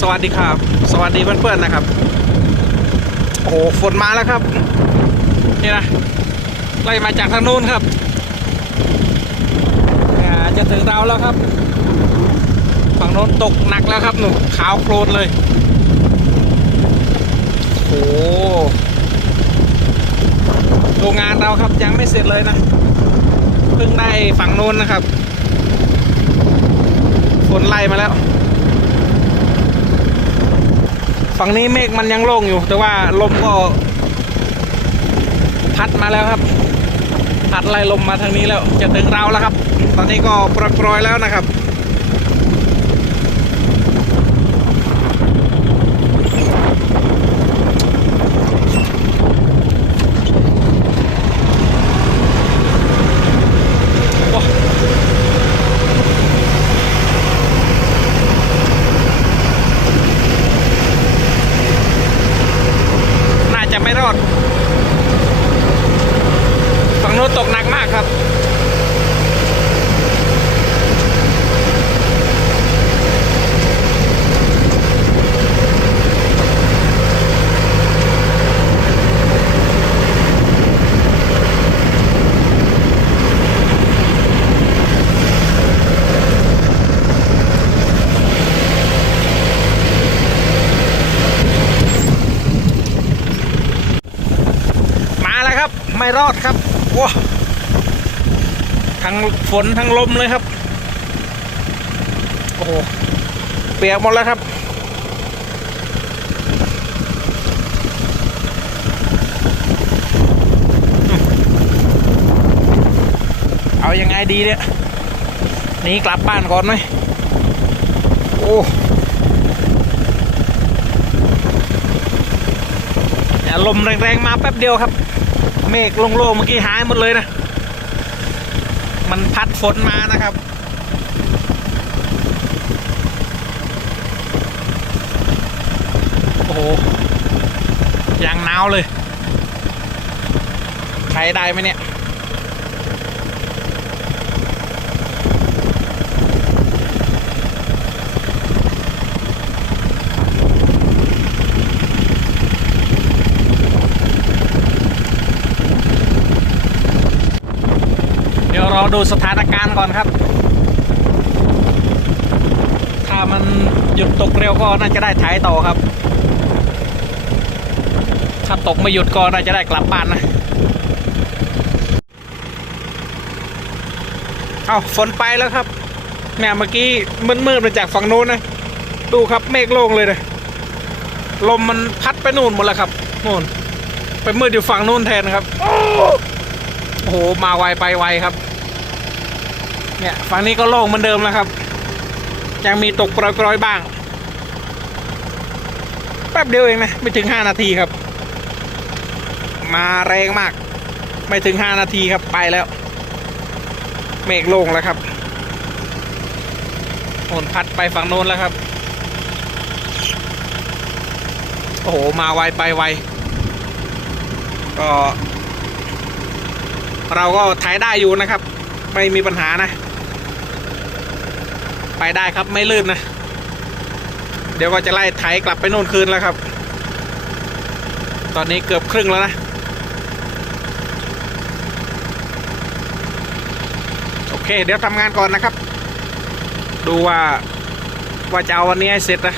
สวัสดีครับ สวัสดีเพื่อนๆนะครับ โอ้โหฝนมาแล้วครับ นี่นะไล่มาจากทางนู้นครับจะถึงเราแล้วครับ ฝั่งโน้นตกหนักแล้วครับหนูขาวโคลนเลย โอ้โหโรงงานเราครับยังไม่เสร็จเลยนะ เพิ่งได้ฝั่งโน้นนะครับ ฝนไล่มาแล้ว ฝั่งนี้เมฆมันยังโล่งอยู่ แต่ว่าลมก็พัดมาแล้วครับ พัดไล่ลมมาทางนี้แล้ว จะถึงเราแล้วครับ ตอนนี้ก็ปรอยๆแล้วนะครับ โอ้น่าจะไม่รอด ฝั่งโน้นตกหนักมากครับ มาแล้วครับ ไม่รอดครับว้าทั้งฝนทั้งลมเลยครับ โอ้โห เปียกหมดแล้วครับ เอายังไงดีเนี่ยหนีกลับบ้านก่อนไหมโอ้ลมแรงๆมาแป๊บเดียวครับ เมฆโล่งๆเมื่อกี้หายหมดเลยนะ มันพัดฝนมานะครับ โอ้โหอย่างหนาวเลย ใช้ได้ไหมเนี่ย ดี๋ยวรอดูสถานการณ์ก่อนครับ ถ้ามันหยุดตกเร็วก็น่าจะได้ถ่ายต่อครับ ถ้าตกไม่หยุดก็น่าจะได้กลับบ้านนะ เอาฝนไปแล้วครับแม่เมื่อกี้มืดๆมาจากฝั่งโน้นนะ ดูครับเมฆโล่งเลยนะลมมันพัดไปนู่นหมดแล้วครับนู่นไปมืดอยู่ฝั่งนู้นแทนครับ โอ้โหมาไวไปไวครับ เนี่ยฝั่งนี้ก็โล่งเหมือนเดิมแล้วครับ ยังมีตกปรอยๆบ้าง แป๊บเดียวเองนะ ไม่ถึง 5 นาทีครับ มาแรงมาก ไม่ถึง 5 นาทีครับไปแล้ว เมฆโล่งแล้วครับโอนพัดไปฝั่งโน้นแล้วครับ โอ้โห มาไวไปไวก็ เราก็ถ่ายได้อยู่นะครับ ไม่มีปัญหานะ ไปได้ครับไม่ลื่นนะ เดี๋ยวก็จะไล่ไถกลับไปโน่นคืนแล้วครับ ตอนนี้เกือบครึ่งแล้วนะโอเค เดี๋ยวทำงานก่อนนะครับ ดูว่าว่าจะเอาวันนี้ให้เสร็จนะ